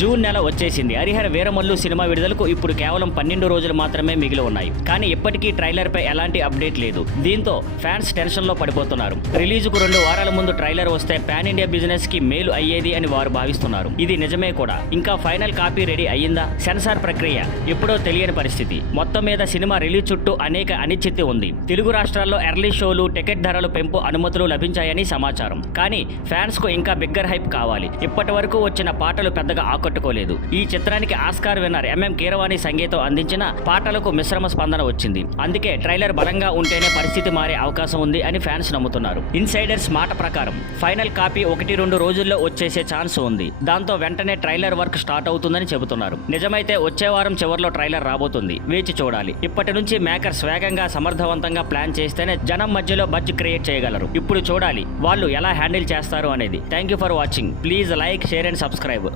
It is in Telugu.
జూన్ నెల వచ్చేసింది. హరిహర వీరమల్లు సినిమా విడుదలకు ఇప్పుడు కేవలం 12 రోజులు మాత్రమే మిగిలి ఉన్నాయి. కానీ ఇప్పటికీ ట్రైలర్ పై ఎలాంటి అప్డేట్ లేదు. దీంతో ఫ్యాన్స్ టెన్షన్ లో పడిపోతున్నారు. రిలీజ్ కు 2 వారాల ముందు ట్రైలర్ వస్తే పాన్ ఇండియా బిజినెస్ కి మేలు అయ్యేది అని వారు భావిస్తున్నారు. ఇది నిజమే కూడా. ఇంకా ఫైనల్ కాపీ రెడీ అయ్యిందా? సెన్సార్ ప్రక్రియ ఎప్పుడో తెలియని పరిస్థితి. మొత్తం మీద సినిమా రిలీజ్ చుట్టూ అనేక అనిశ్చితి ఉంది. తెలుగు రాష్ట్రాల్లో ఎర్లీ షోలు, టికెట్ ధరలు పెంపు అనుమతులు లభించాయని సమాచారం. కానీ ఫ్యాన్స్ కు ఇంకా బిగ్గర్ హైప్ కావాలి. ఇప్పటి వరకు వచ్చిన పాటలు పెద్దగా ఆకట్టుకోలేదు. ఈ చిత్రానికి ఆస్కార్ విన్నర్ ఎంఎం కీరవాణి సంగీతం అందించిన పాటలకు మిశ్రమ స్పందన వచ్చింది. అందుకే ట్రైలర్ బలంగా ఉంటేనే పరిస్థితి మారే అవకాశం ఉంది అని ఫ్యాన్స్ నమ్ముతున్నారు. ఇన్సైడర్స్ మాట ప్రకారం ఫైనల్ కాపీ 1-2 రోజుల్లో వచ్చేసే ఛాన్స్ ఉంది. దాంతో వెంటనే ట్రైలర్ వర్క్ స్టార్ట్ అవుతుందని చెబుతున్నారు. నిజమైతే వచ్చే వారం చివర్లో ట్రైలర్ రాబోతుంది. వేచి చూడాలి. ఇప్పటి నుంచి మేకర్స్ వేగంగా సమర్థవంతంగా ప్లాన్ చేస్తేనే జనం మధ్యలో బజ్ క్రియేట్ చేయగలరు. ఇప్పుడు చూడాలి వాళ్ళు ఎలా హ్యాండిల్ చేస్తారు అనేది. Thank you for watching. Please like, share and subscribe.